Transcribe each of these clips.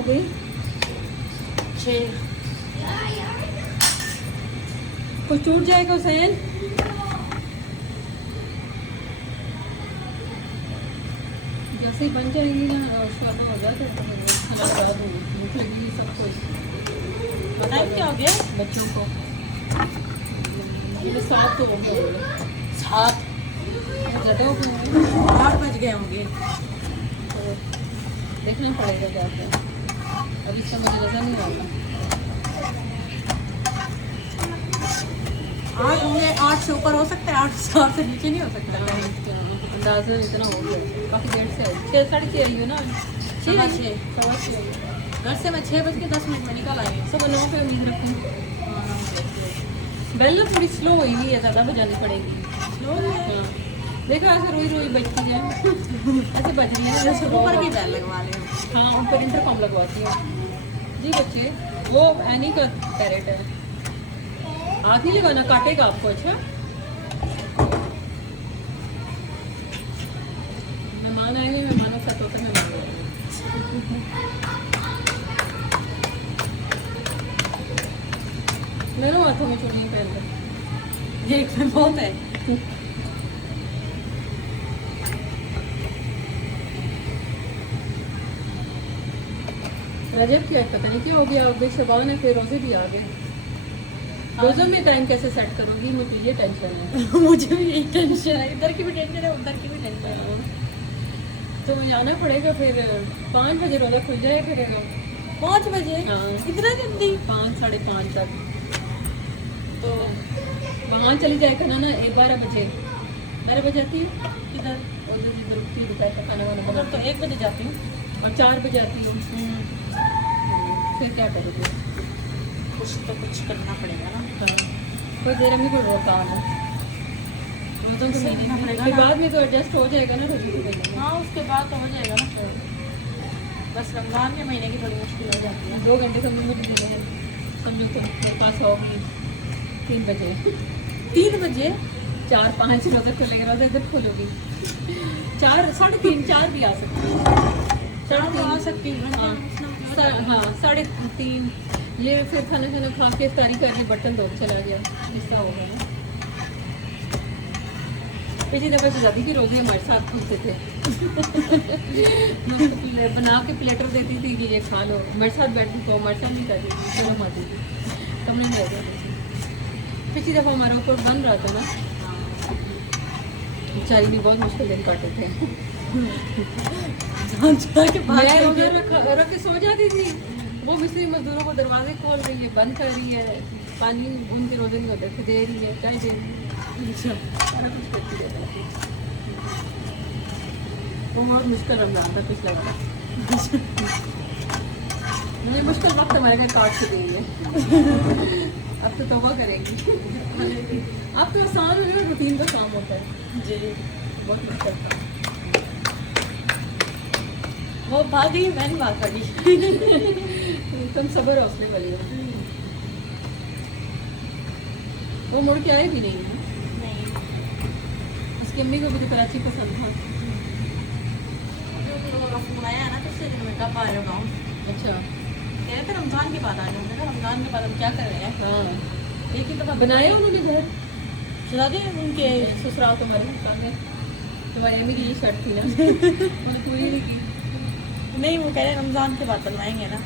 हो गई? 6। कुछ टूट जाएगा हुसैन? जैसे ही बन जाएगी ना स्वाद हो जाता है तो लगा दूँगी, भूख लगेगी सबको। टाइम क्या हो गया बच्चों को? ये 7 तो हो गए। 7। ज़्यादा हो गए, 8 बज गए होंगे। तो देखना पड़ेगा जाकर, अभी इसका मुझे नज़र नहीं आता। 8 होंगे, 8 से ऊपर हो सकता है, 8 से नीचे नहीं हो सकता। अंदाज़ा इतना हो गया, काफ़ी देर से आई, 6 साढ़े 6 आई हो ना? 6:15 घर से मैं 6:10 में निकल आई। 9 पे उम्मीद रखूँ। बेल ना थोड़ी स्लो हुई हुई है, ज़्यादा बजानी पड़ेगी। हाँ, देखो ऐसे रोई रोई बजती है ऐसे बज रही है जैसे ऊपर की बेल लगवा ले। हाँ, ऊपर इंटरकॉम लगवाती है जी। बच्चे वो एनी का पैरेट है, हाथ नहीं लगाना, काटेगा आपको। अच्छा, मेहमान आएंगे, मेहमानों का साथ होता है। मैं ना हाथों में चुनी पहनकर एक में बहुत है। रजब क्या पता नहीं क्या हो गया, अब शबान है, फिर रोजे भी आ गए। रोज़ों में टाइम कैसे सेट करोगी, मुझे ये टेंशन है। मुझे भी यही टेंशन है, इधर की भी टेंशन है, उधर की भी टेंशन है। तो मुझे आना पड़ेगा, फिर 5 बजे रोजा खुल जाए, फिर 5 बजे? हाँ, इतना जल्दी? 5 साढ़े 5 तक तो वहाँ चली जाए करना ना। 12 बजे 12 बजे आती है किधर? और जिधर रुकती है दोपहर का खाना वाना उधर बना, तो 1 बजे जाती हूँ। और 4 बजे आती हूँ। फिर क्या करोगे? कुछ तो कुछ करना पड़ेगा ना। हाँ, कोई देर में कोई और काम है तो सही करना पड़ेगा फिर ना। बाद में तो एडजस्ट हो जाएगा ना रोजी की वजह से। हाँ, उसके बाद तो हो जाएगा ना। बस रमज़ान के महीने की थोड़ी मुश्किल हो जाती है। 2 घंटे समझो मुझे दिए हैं, समझो तो मेरे पास होगी 3 बजे 3 बजे? 4-5 रोजे खुलेंगे, रोजे इधर खोलोगी 4 साढ़े 3 4 भी आ सकती है। 4 आ सकती है। हाँ, हाँ 3:30 ये फिर खाना खाना खा के इफ्तारी करके बर्तन धो के चला गया, ऐसा होगा ना। पिछली दफ़ा शहजादी के रोजे हमारे साथ खुलते थे मैं उसको बना के प्लेटर देती थी कि ये खा लो, मेरे साथ बैठती तो हमारे साथ नहीं करती थी, शर्म आती थी, तब नहीं रह जाती थी। पिछली दफ़ा हमारा ऊपर बन रहा था ना, बेचारी भी बहुत मुश्किल दिन काटे थे। मैं उधर रख के सो जाती थी, वो मिस्त्री मजदूरों को दरवाजे खोल रही है, बंद कर रही है, पानी उनके रोजे नहीं होते थे, दे रही है, चाय दे रही है। अच्छा, सारा कुछ करती रहती है। वो बहुत मुश्किल रमजान था पिछला बार। मुझे मुश्किल वक्त हमारे घर काट के गई है अब तो तौबा करेंगी अब तो आसान हो गया, रूटीन का काम होता है जी, बहुत मुश्किल था। वो भागी, मैं नहीं भाग पाई। तुम सब्र हौसले वाली हो। वो मुड़ के आए भी नहीं, उसकी अम्मी को भी तो कराची पसंद था। फोन आया है ना, तो उससे मैं कब आ रहा हूँ। अच्छा, कह रहे थे रमजान के बाद आ जाऊँगा ना, रमजान के बाद हम क्या कर रहे हैं। हाँ, एक ही दफ़ा बनाया उन्होंने घर शादी उनके ससुराल तुम्हारे सामने, तुम्हारी अम्मी की ये शर्त थी ना उन्होंने पूरी नहीं की। नहीं, वो कह रहे रमजान के बाद बनवाएंगे ना,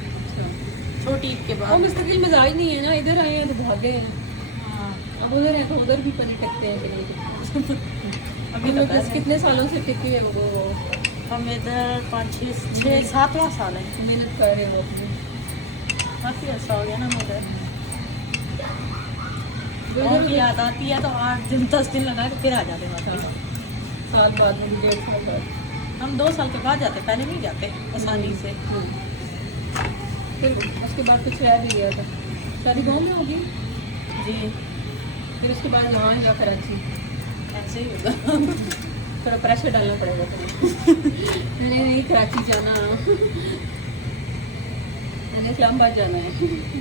छोटी ईद के वो बाद। मुस्तकिल मिजाज नहीं है ना, इधर आए हैं तो भाग गए हैं, हाँ, अब उधर है तो उधर भी पनी टिकते हैं कि नहीं। अभी हम तो कितने सालों से टिके है वो हम इधर 5-6-7वां साल है, मेहनत कर रहे हैं वो अपनी। काफ़ी अर्सा हो गया ना उधर। वो गाँव इधर की याद आती है तो 8 दिन 10 दिन लगा के फिर आ जाते हैं। साल बाद में 1.5 साल बाद हम 2 साल के बाद जाते, पहले नहीं जाते आसानी से। फिर उसके बाद कुछ रह भी गया था, शादी गाँव में होगी जी, फिर उसके बाद वहाँ या कराची, ऐसे ही होगा। थोड़ा प्रेशर डालना पड़ेगा तुम्हें। नहीं नहीं, कराची जाना, मैंने इस्लामाबाद जाना है।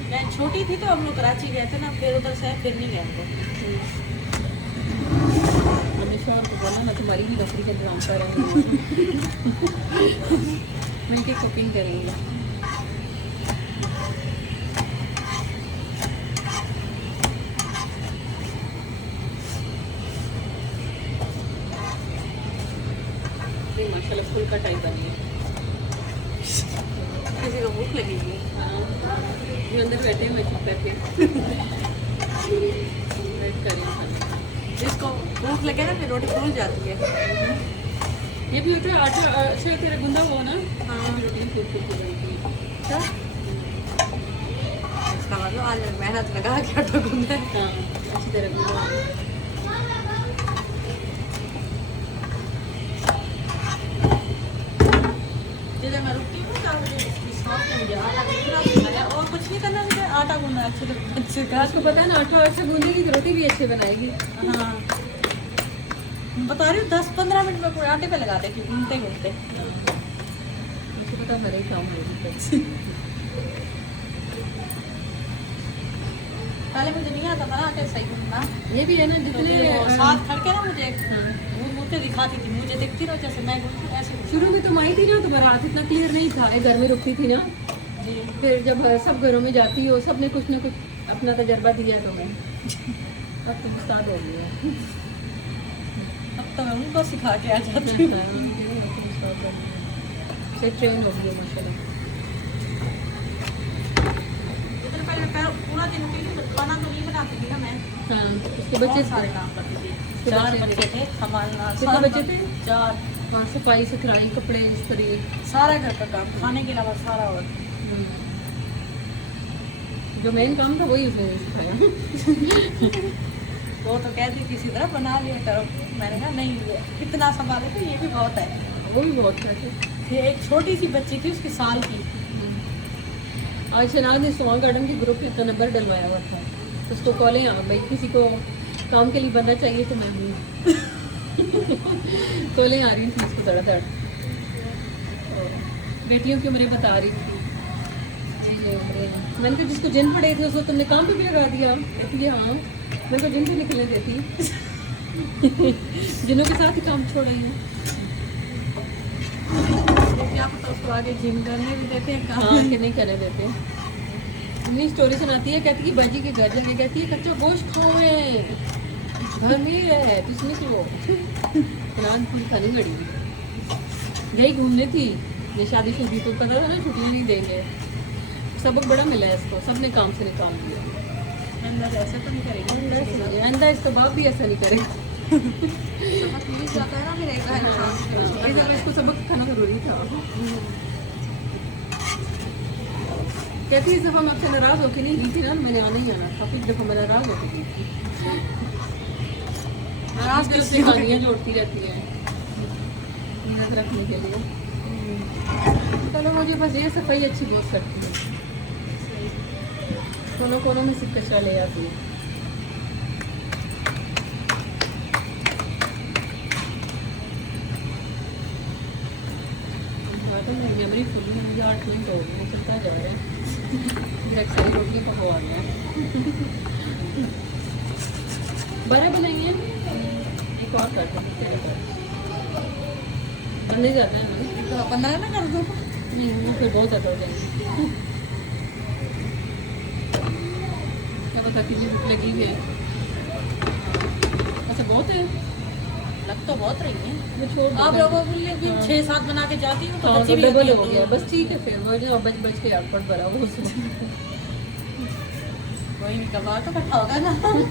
मैं छोटी थी तो हम लोग कराची गए थे ना, फिर उधर से फिर नहीं गए थे। हमेशा और बोला ना तुम्हारी भी नौकरी का इंतजाम कर रही हूँ मिलके कुकिंग करेंगे। नहीं माशाल्लाह फुल का टाइप बनी है। किसी को भूख लगेगी। हाँ, ये अंदर बैठे हैं, मैं चुप बैठे वेट कर रही हूँ। जिसको भूख लगे ना फिर रोटी फूल जाती है। ये भी होता है आटा अच्छा तेरा गुंदा हुआ ना। हाँ। रोटी फूल फूल के बनती है। अच्छा, इसका मतलब आज मेहनत लगा के आटा गूंदा है। हाँ अच्छी तरह गुंदा हुआ। जैसे मैं रुकती हूँ 4 बजे इसकी शॉप पे मुझे आटा गूंदना सिखाया और कुछ नहीं करना, मुझे आटा गूंदना अच्छे से आपको पता है ना आटा अच्छा गूंदेगी तो रोटी भी अच्छी बनाएगी। हाँ, बता रही हूँ 10-15 मिनट में पूरे आटे पे लगा देती हूँ घूमते घूमते। मुझे पता मेरा ही काम है। पहले मुझे नहीं आता था ना आटे सही गूंदना। ये भी है ना जितने साथ खड़के ना मुझे हाँ। गूंदते दिखाती थी, मुझे देखती रहो जैसे मैं गूंदती ऐसे शुरू में तुम आई थी ना तो बारात इतना क्लियर नहीं था, घर में रुकती थी ना। जी। फिर जब सब घरों में जाती हो सब ने कुछ ना कुछ अपना तजर्बा दिया तुम्हें। अब तुम उस्ताद हो गई हो। अब तो मैं उनको सिखा के आ जाती हूँ। से ट्रेन हो गई है माशाल्लाह। इतने पहले पूरा दिन होती थी, खाना तो नहीं बनाती थी ना मैं। हाँ उसके बहुत बच्चे सारे काम करती थी। उसके 4 बच्चे बच्चे थे संभालना। कितने बच्चे थे? 4। हाँ सफाई सुथराई कपड़े इस्त्री। सारा घर का काम, खाने के अलावा सारा और जो मेन काम था वही उसने नहीं सिखाया। वो तो कहती किसी तरह बना लिया करो। मैंने कहा नहीं, इतना संभाले तो ये भी बहुत है। वो भी बहुत करते। फिर एक छोटी सी बच्ची थी उसकी साल की, आज शनाज ने सॉन्ग गार्डन के ग्रुप में इतना नंबर डलवाया हुआ था, उसको कॉलें आ भाई किसी को काम के लिए बंदा चाहिए तो मैं हूँ। कॉलें आ रही थी उसको धड़ बेटियों की उम्रें बता रही थी। मैंने कहा जिसको जिन पड़े थे उसको तुमने काम पे भी लगा दिया। कहती है हाँ, मैंने कहा जिन से निकलने देती। जिनों के साथ ही काम छोड़े हैं। क्या पता उसको आगे जिम करने भी देते हैं काम। हाँ कि नहीं करने देते। इतनी स्टोरी सुनाती है, कहती है बाजी के घर जाके कहती है कच्चा गोश्त खाओ है घर में ही है किसने से वो फलान पूरी खानी गड़ी यही घूमने थी। ये शादी शुदी तो पता था ना छुट्टियाँ नहीं देंगे। सबक बड़ा मिला है इसको, सबने काम से निकाल दिया। अंदर ऐसे तो नहीं करेगी। आइंदा इसका बाप भी ऐसा नहीं करेगा। समझ मिल जाता है ना फिर एक ऐसा इसको सबक खाना जरूरी था। कहती है इस दफ़ा मैं आपसे नाराज़ होकर नहीं गई थी ना, मैंने आना ही आना था। कुछ दफ़ा मैं नाराज़ होकर गई थी। नाराज़ के उससे कहानियाँ जोड़ती रहती हैं नीरज रखने के लिए। चलो मुझे बस ये सफाई अच्छी बहुत करती है, कोनों कोनों में से कचरा ले आती है। मेमोरी फुल है, मुझे 8 मिनट हो गए चलता जा रहा है। मेरा सारी रोटी पका आ गया। 12 बनाएंगे, एक और कर दो बनने जाता है ना। तो 15 ना कर दो। नहीं वो फिर बहुत ज़्यादा हो जाएंगे। क्या पता कितनी भूख लगी हुई है। अच्छा बहुत है, लग तो बहुत रही है। मैं छोड़ दूँ। आप लोगों के लिए भी 6-7 बना के जाती हूँ तो हाँ बच्ची तो भी डबल आती हो है। गया बस ठीक है। फिर वो जो बच बच के आउटपुट भरा वो कोई नहीं, कबार तो इकट्ठा होगा ना।